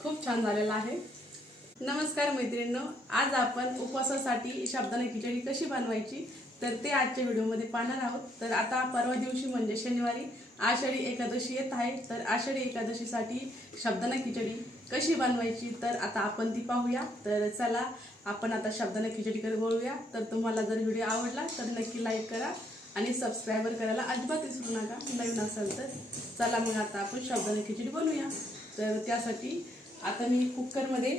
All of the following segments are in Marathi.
खूप छान झालेला आहे। नमस्कार मैत्रिणींनो, आज आपण उपवासासाठी साबुदाणा खिचडी कशी बनवायची तर ते आजच्या व्हिडिओमध्ये पाहणार आहोत। तर आता परवा दिवशी म्हणजे शनिवारी आषाढी एकादशी येत आहे। तर आषाढी एकादशीसाठी साबुदाणा खिचडी कशी बनवायची तर आता आपण ती पाहूया। तर चला आपण आता साबुदाणा खिचडीकडे वळूया। तर तुम्हाला जर व्हिडिओ आवडला तर नक्की लाईक करा आणि सबस्क्राइबर करायला अजिबात विसरू नका नवीन असेल तर। चला मग आता आपण साबुदाणा खिचडी बनवूया। तर त्यासाठी आता मी कुकरमध्ये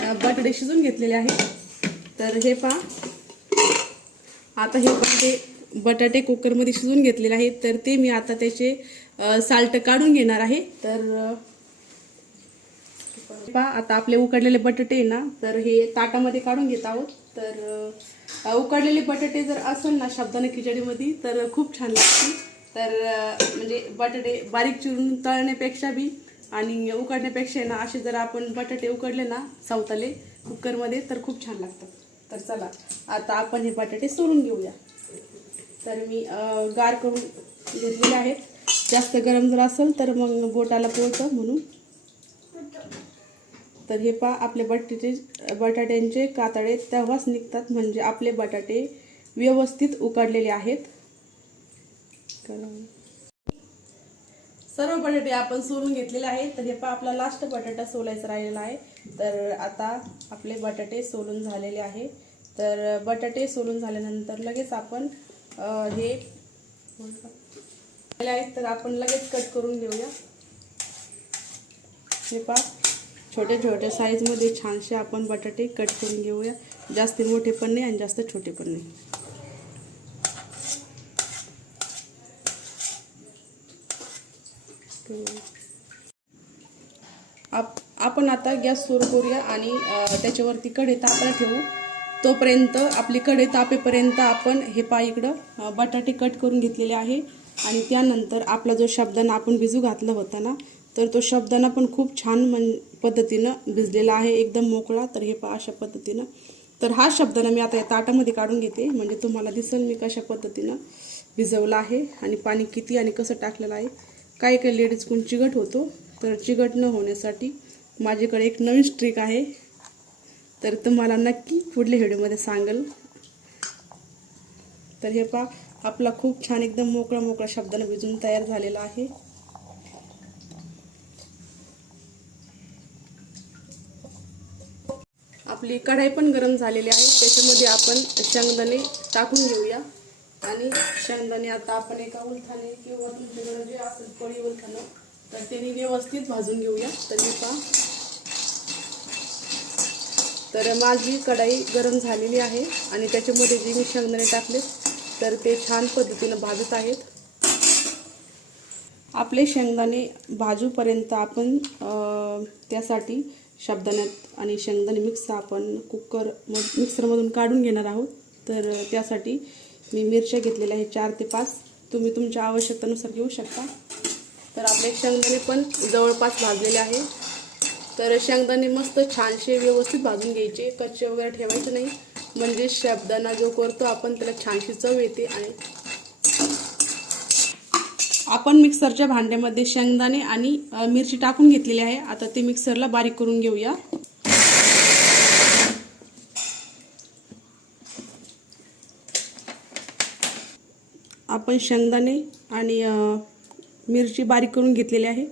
बटाटे शिजून घेतलेले आहेत। तर हे पहा, आता हे बटाटे कुकरमध्ये शिजून घेतलेले आहेत। तर ते मी आता त्याचे साल्ट काढून घेणार आहे। तर पहा, आता आपले उकडलेले बटाटे आहे ना, तर हे ताटामध्ये काढून घेत आहोत। तर उकडलेले बटाटे जर असेल ना साबुदाणा खिचडीमध्ये तर खूप छान लागते। तर म्हणजे बटाटे बारीक चिरून तळण्यापेक्षा बी आणि उकडण्यापेक्षा ना असे जर आपण बटाटे उकडले ना सावताले कुकरमध्ये तर खूप छान लागतात। तर चला आता आपण हे बटाटे सोलून घेऊया। तर मी गार करून घेतलेले आहेत। जास्त गरम जर असेल तर मग बोटाला पोळतं म्हणून। तर हे पहा, आपले बटाट्यांचे कातडे तेव्हाच निघतात म्हणजे आपले बटाटे व्यवस्थित उकडलेले आहेत। सर्व बटाटे आपण सोलून घेतलेले आहेत। तर हे पहा, आपला लास्ट बटाटा सोलायचा राहिलेला आहे। तर आता आपले बटाटे सोलून झालेले आहे। तर बटाटे सोलून झाल्यानंतर लगेच आपण हे आहेत तर आपण लगेच कट करून घेऊया। हे पहा, छोटे छोटे साईजमध्ये छानसे आपण बटाटे कट करून घेऊया। जास्त मोठे पण नाही आणि जास्त छोटे पण नाही। आपण आता गॅस सुरू करूया आणि त्याच्यावरती कढई तापायला ठेवू। तोपर्यंत आपली कढई तापेपर्यंत आपण हे पहा, इकडं बटाटे कट करून घेतलेले आहे। आणि त्यानंतर आपला जो साबुदाणा आपण भिजू घातला होता ना, तर तो साबुदाणा पण खूप छान पद्धतीनं भिजलेला आहे, एकदम मोकळा। तर हे पहा अशा पद्धतीनं। तर हा साबुदाणा मी आता या ताटामध्ये काढून घेते म्हणजे तुम्हाला दिसेल मी कशा पद्धतीनं भिजवला आहे आणि पाणी किती आणि कसं टाकलेलं आहे। काही काही लेडीज कोण चिकट होतो, तर चिकट न होण्यासाठी माझ्याकडे एक नवीन ट्रिक आहे। तर तुम्हाला नक्की पुढल्या व्हिडिओमध्ये सांगेल। तर हे पहा, आपला खूप छान एकदम मोकळा साबुदाणा भिजून तयार झालेला आहे। आपली कढाई पण गरम झालेली आहे। त्याच्यामध्ये आपण शेंगदाणे टाकून घेऊया आणि शेंगदाणे आता आपण एका उलथाने किंवा तुमच्याकडे जे असेल पळी उलथानं तर त्यांनी व्यवस्थित भाजून घेऊया। तर हे पहा, तर माझी कढाई गरम झालेली आहे आणि त्याच्यामध्ये जे मी शेंगदाणे टाकले तर ते छान पद्धतीनं भाजत आहेत। आपले शेंगदाणे भाजूपर्यंत आपण त्यासाठी साबुदाण्यात आणि शेंगदाणे मिक्स आपण मिक्सरमधून काढून घेणार आहोत। तर त्यासाठी मी मिरच्या घेतलेल्या आहे 4 ते 5, तुम्ही तुमच्या आवश्यकतेनुसार घेऊ शकता। तर आपले शेंगदाणे पण जवळपास भाजलेले आहे। तर शेंगदाणे मस्त छानसे व्यवस्थित भाजून घ्यायचे, कच्चे वगैरे ठेवायचे नाही म्हणजे साबुदाणा जो करतो आपण त्याला छानशी चव येते। आणि आपण मिक्सरच्या भांड्यामध्ये शेंगदाणे आणि मिरची टाकून घेतलेली आहे। आता ते मिक्सरला बारीक करून घेऊया। आपण शेंगदाणे आणि मिरची बारीक करून घेतलेली आहे।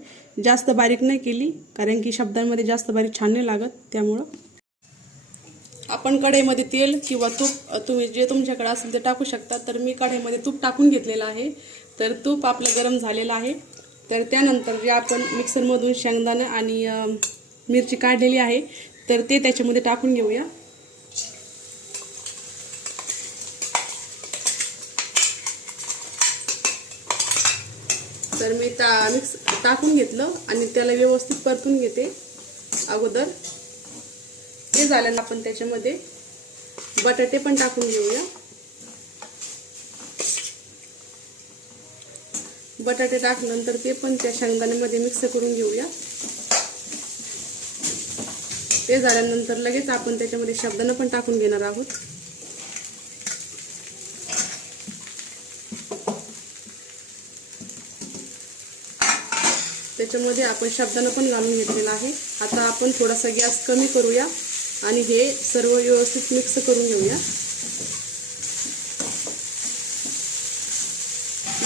जास्त बारीक नाही केली कारण की साबुदाण्यामध्ये जास्त बारीक छान नाही लागत, त्यामुळं आपण कढईमध्ये तेल किंवा तूप तुम्ही जे तुमच्याकडे असेल ते टाकू शकता। तर मी कढईमध्ये तूप टाकून घेतलेलं आहे। तर तूप आपलं गरम झालेलं आहे। तर त्यानंतर जे आपण मिक्सरमधून शेंगदाणे आणि मिरची काढलेली आहे तर ते त्याच्यामध्ये टाकून घेऊया। तर मी टाकून घेतलं आणि त्याला व्यवस्थित परतून घेते अगोदर। ते झाल्यानं आपण त्याच्यामध्ये बटाटे पण टाकून घेऊया। बटाटे टाकल्यानंतर ते पण त्या शेंगदाण्यामध्ये मिक्स करून घेऊया। ते झाल्यानंतर लगेच आपण त्याच्यामध्ये साबुदाणा पण टाकून घेणार आहोत। त्याच्यामध्ये आपण साबुदाणा पण घालून घेतलेला आहे. आता आपण थोडासा गॅस कमी करूया आणि हे सर्व व्यवस्थित मिक्स करून घेऊया.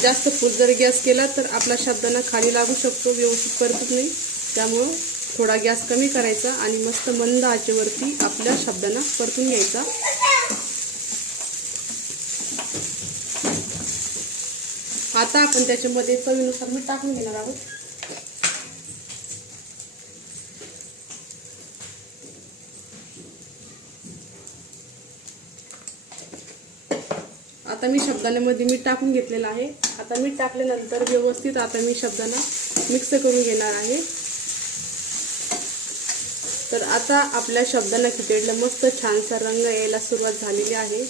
जास्त फुल जर गॅस केला तर आपला साबुदाणा खाली लागू शकतो, व्यवस्थित परतत नाही. त्यामुळं थोडा गॅस कमी करायचा आणि मस्त मंद आचेवरती आपला साबुदाणा परतून घ्यायचा. आता आपण त्याच्यामध्ये चवीनुसार मीठ टाकून घेणार आहोत. आता मी साबुदाण्यामध्ये मीठ टाकून घेतलेलं आहे. आता मीठ टाकल्यानंतर व्यवस्थित आता मी साबुदाणा मिक्स करून घेणार आहे. तर आता आपल्या साबुदाणा खिचडीला मस्त छानसा रंग यायला सुरुवात झालेली आहे.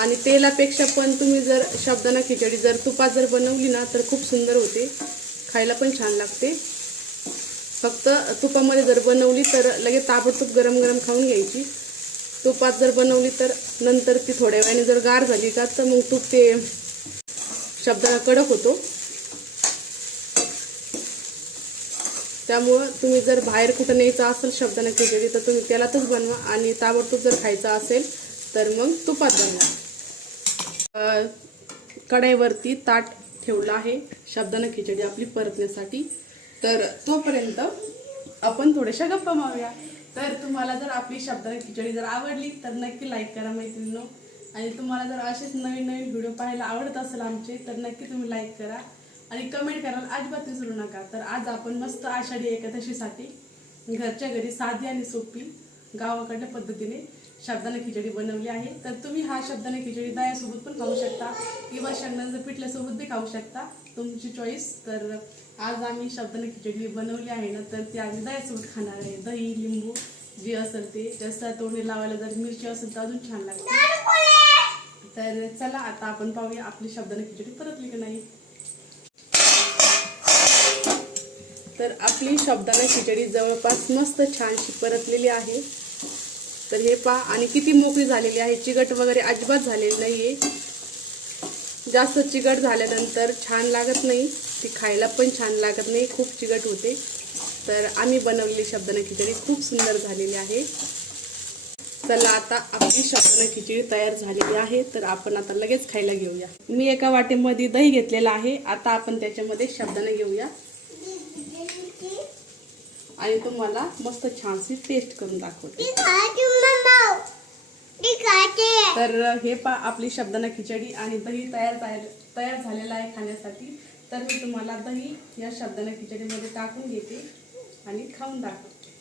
आणि तेलापेक्षा पण तुम्ही जर साबुदाणा खिचडी जर तुपात जर बनवली ना तर खूप सुंदर होते, खायला पण छान लागते. फक्त तुपामध्ये जर बनवली तर लगेच ताबडतोब गरम गरम खाऊन घ्यायची. तुपात जर बनवली तर नंतर ती थोड्या वेळाने जर गार झाली का तर मग तूप ते साबुदाणा कडक होतो. त्यामुळं तुम्ही जर बाहेर कुठं न्यायचं असेल साबुदाणा खिचडी तर तुम्ही तेलातच बनवा आणि ताबडतोब जर खायचं असेल तर मग तुपात बनवा. कढईवरती ताट ठेवलं आहे साबुदाणा खिचडी आपली परतण्यासाठी. तर तोपर्यंत आपण थोड्याशा गप्पा मारूया. तर तुम्हाला जर आपली साबुदाणा खिचडी जर आवडली तर नक्की लाईक करा मैत्रिणींनो. आणि तुम्हाला जर असेच नवीन नवीन व्हिडिओ पाहायला आवडत असेल आमचे तर नक्की तुम्ही लाईक करा आणि कमेंट करायला अजिबात विसरू नका. तर आज आपण मस्त आषाढी एकादशीसाठी घरच्या घरी साधी आणि सोपी गावाकडल्या पद्धतीने साबुदाणा खिचडी बनवली आहे. तर तुम्ही हा साबुदाणा खिचडी दह्यासोबत पण खाऊ शकता किंवा शेंगदाण्याच्या पिठल्यासोबत बी खाऊ शकता, तुमची चॉईस. तर आज आम्ही साबुदाणा खिचडी बनवली आहे ना तर ती आम्ही दह्यासोबत खाणार आहे. दही लिंबू जे असेल ते जास्त तोंडी लावायला जर मिरची असेल तर अजून छान लागते. तर चला आता आपण पाहूया आपली साबुदाणा खिचडी परतली की नाही. तर आपली साबुदाणा खिचडी जवळपास मस्त छानशी परतलेली आहे. तर हे पहा आणि किती मोकळी झालेली आहे, चिकट वगैरे अजिबात झालेली नाहीये. जास्त चिकट झाल्यानंतर छान लागत नाही, ती खायला पण छान लागत नाही, खूप चिकट होते. तर आम्ही बनवलेली साबुदाणा खिचडी खूप सुंदर झालेली आहे. चला आता आपली साबुदाणा खिचडी तयार झालेली आहे. तर आपण आता लगेच खायला घेऊया. मी एका वाटीमध्ये दही घेतलेला आहे. आता आपण त्याच्यामध्ये साबुदाणा घेऊया आणि तुम्हाला मस्त छानशी टेस्ट करून दाखवते. तर हे पहा आपली साबुदाणा खिचडी आणि दही तयार झालेला आहे खाण्यासाठी. तर मी तुम्हाला दही या साबुदाणा खिचडीमध्ये टाकून घेते आणि खाऊन दाखवते.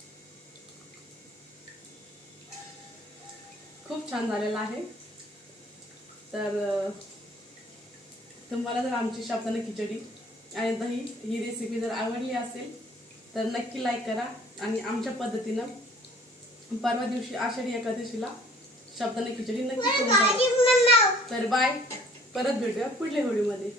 खूप छान झालेला आहे. तर तुम्हाला जर आमची साबुदाणा खिचडी आणि दही ही रेसिपी जर आवडली असेल तर नक्की लाईक करा आणि आमच्या पद्धतीनं परवा दिवशी आषाढी एकादशीला साबुदाणा खिचडी नक्की करून. तर बाय, परत भेटूया पुढल्या व्हिडिओमध्ये.